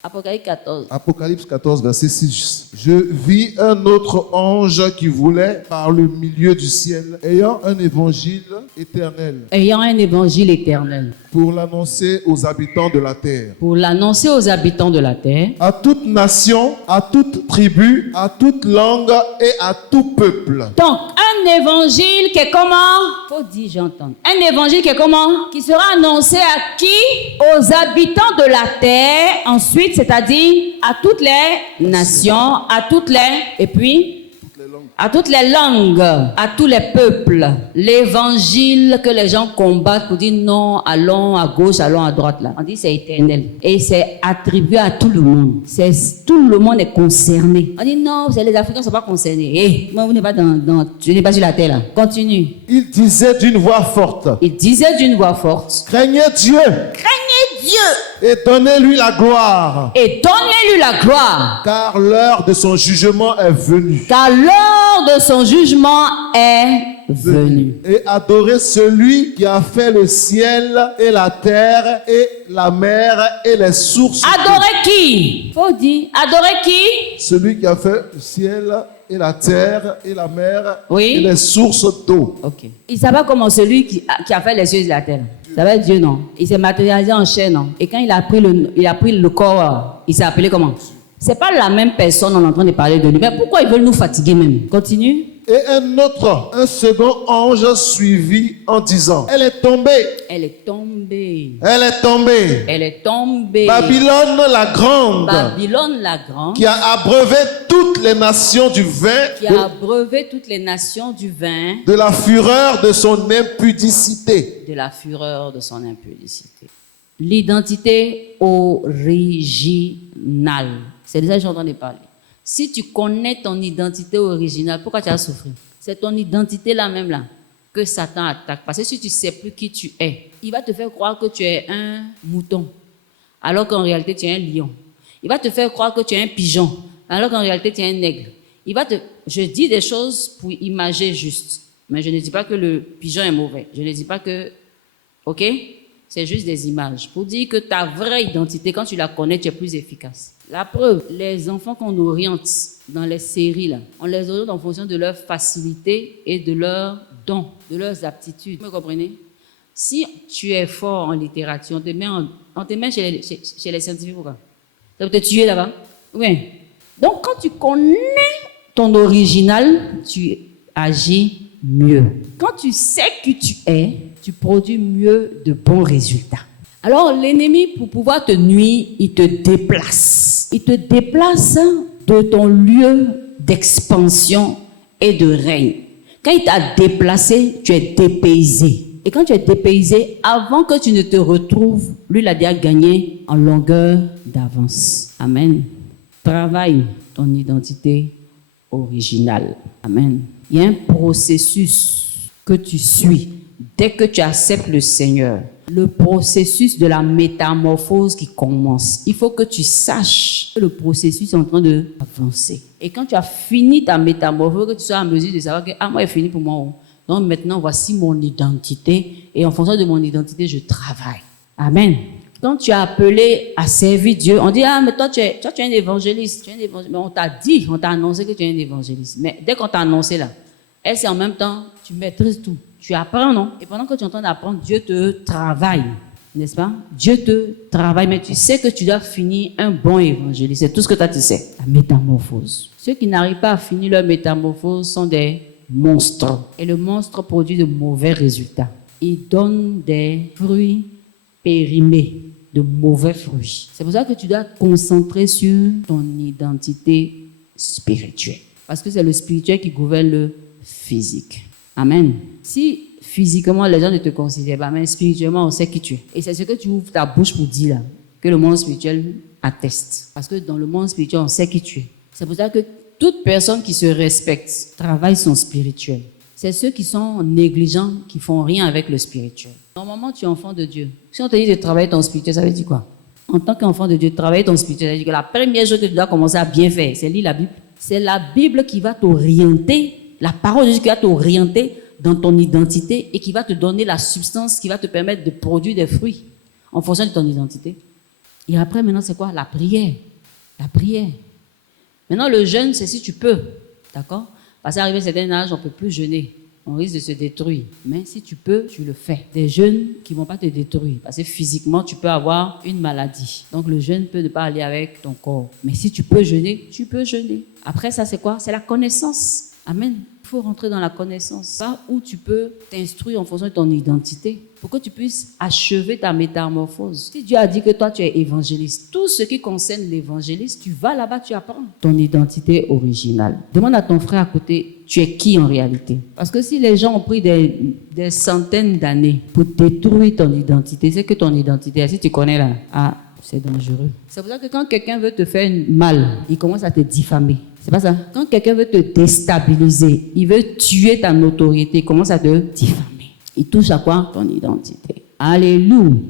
Apocalypse 14. Apocalypse 14, verset 6. Je vis un autre ange qui volait par le milieu du ciel, ayant un évangile éternel, Ayant un évangile éternel, pour l'annoncer aux habitants de la terre. pour l'annoncer aux habitants de la terre, À toute nation, à toute tribu, à toute langue et à tout peuple. donc, un évangile qui est comment? Faut dire, j'entends. Un évangile qui est comment? Qui sera annoncé à qui? Aux habitants de la terre. Ensuite, c'est-à-dire à toutes les nations, à toutes les... Et puis, à toutes les langues, à tous les peuples. L'évangile que les gens combattent pour dire non, allons à gauche, allons à droite là. On dit c'est éternel. Et c'est attribué à tout le monde. Tout le monde est concerné. On dit non, les Africains ne sont pas concernés. Eh, moi, vous n'êtes pas tu n'es pas sur la terre là. Continue. Il disait d'une voix forte, Il disait d'une voix forte, craignez Dieu craignez Dieu et donnez-lui la gloire, et donnez-lui la gloire, car l'heure de son jugement est venue. car l'heure de son jugement est venue. Et adorez celui qui a fait le ciel et la terre et la mer et les sources. Adorer qui? Faut dire, adorer qui? Celui qui a fait le ciel et la terre et la mer Oui. et les sources d'eau. Ok. Il ne savait pas comment celui qui a fait les cieux et la terre. Ça va être Dieu, non? Il s'est matérialisé en chair, non? Et quand il a pris le corps, il s'est appelé comment? C'est pas la même personne, on est en train de parler de lui. Mais pourquoi ils veulent nous fatiguer même? Continue. Et un second ange suivit en disant, elle est tombée, Elle est tombée. elle est tombée. Elle est tombée. Babylone la grande, Babylone la grande, qui a abreuvé toutes les nations du vin, qui a abreuvé toutes les nations du vin, de la fureur de son impudicité. de la fureur de son impudicité. L'identité originale. C'est déjà que j'entends parler. Si tu connais ton identité originale, pourquoi tu as souffert? C'est ton identité là même là que Satan attaque. Parce que si tu ne sais plus qui tu es, il va te faire croire que tu es un mouton, alors qu'en réalité tu es un lion. Il va te faire croire que tu es un pigeon, alors qu'en réalité tu es un aigle. Je dis des choses pour imager juste, mais je ne dis pas que le pigeon est mauvais. Je ne dis pas que, ok? C'est juste des images. Pour dire que ta vraie identité, quand tu la connais, tu es plus efficace. La preuve, les enfants qu'on oriente dans les séries, là, on les oriente en fonction de leur facilité et de leurs dons, de leurs aptitudes. Vous me comprenez? Si tu es fort en littérature, on te met chez les scientifiques, pourquoi? Ça peut te tuer là-bas. Oui. Donc, quand tu connais ton original, tu agis mieux. Quand tu sais qui tu es, tu produis mieux de bons résultats. Alors, l'ennemi, pour pouvoir te nuire, il te déplace. Il te déplace de ton lieu d'expansion et de règne. Quand il t'a déplacé, tu es dépaysé. Et quand tu es dépaysé, avant que tu ne te retrouves, lui, il a déjà gagné en longueur d'avance. Amen. Travaille ton identité originale. Amen. Il y a un processus que tu suis dès que tu acceptes le Seigneur. Le processus de la métamorphose qui commence. Il faut que tu saches que le processus est en train d'avancer. Et quand tu as fini ta métamorphose, que tu sois en mesure de savoir que moi, c'est fini pour moi. Donc maintenant, voici mon identité. Et en fonction de mon identité, je travaille. Amen. Quand tu es appelé à servir Dieu, on dit, mais toi, tu es un évangéliste. Tu es un évangéliste. Mais on t'a dit, on t'a annoncé que tu es un évangéliste. Mais dès qu'on t'a annoncé là, c'est en même temps, tu maîtrises tout. Tu apprends, non? Et pendant que tu es en train d'apprendre, Dieu te travaille. N'est-ce pas? Dieu te travaille, mais tu sais que tu dois finir un bon évangéliste. C'est tout ce que toi tu sais. La métamorphose. Ceux qui n'arrivent pas à finir leur métamorphose sont des monstres. Et le monstre produit de mauvais résultats. Il donne des fruits périmés, de mauvais fruits. C'est pour ça que tu dois te concentrer sur ton identité spirituelle. Parce que c'est le spirituel qui gouverne le physique. Amen. Si physiquement les gens ne te considèrent pas, mais spirituellement on sait qui tu es. Et c'est ce que tu ouvres ta bouche pour dire là, que le monde spirituel atteste. Parce que dans le monde spirituel on sait qui tu es. C'est pour ça que toute personne qui se respecte travaille son spirituel. C'est ceux qui sont négligents, qui font rien avec le spirituel. Normalement tu es enfant de Dieu. Si on te dit de travailler ton spirituel, ça veut dire quoi? En tant qu'enfant de Dieu, travailler ton spirituel, ça veut dire que la première chose que tu dois commencer à bien faire, c'est lire la Bible. C'est la Bible qui va t'orienter. La parole de Dieu qui va t'orienter dans ton identité et qui va te donner la substance qui va te permettre de produire des fruits en fonction de ton identité. Et après, maintenant, c'est quoi? La prière. La prière. Maintenant, le jeûne, c'est si tu peux. D'accord? Parce qu'à arriver à un certain âge, on ne peut plus jeûner. On risque de se détruire. Mais si tu peux, tu le fais. Des jeûnes qui ne vont pas te détruire. Parce que physiquement, tu peux avoir une maladie. Donc, le jeûne peut ne pas aller avec ton corps. Mais si tu peux jeûner, tu peux jeûner. Après, ça, c'est quoi? C'est la connaissance. Amen. Il faut rentrer dans la connaissance. Pas où tu peux t'instruire en fonction de ton identité. Pour que tu puisses achever ta métamorphose. Si Dieu a dit que toi, tu es évangéliste, tout ce qui concerne l'évangéliste, tu vas là-bas, tu apprends ton identité originale. Demande à ton frère à côté, tu es qui en réalité? Parce que si les gens ont pris des centaines d'années pour détruire ton identité, c'est que ton identité, si tu connais là, c'est dangereux. C'est pour ça que quand quelqu'un veut te faire mal, il commence à te diffamer. C'est pas ça. Quand quelqu'un veut te déstabiliser, il veut tuer ta notoriété, il commence à te diffamer. Il touche à quoi? Ton identité. Alléluia.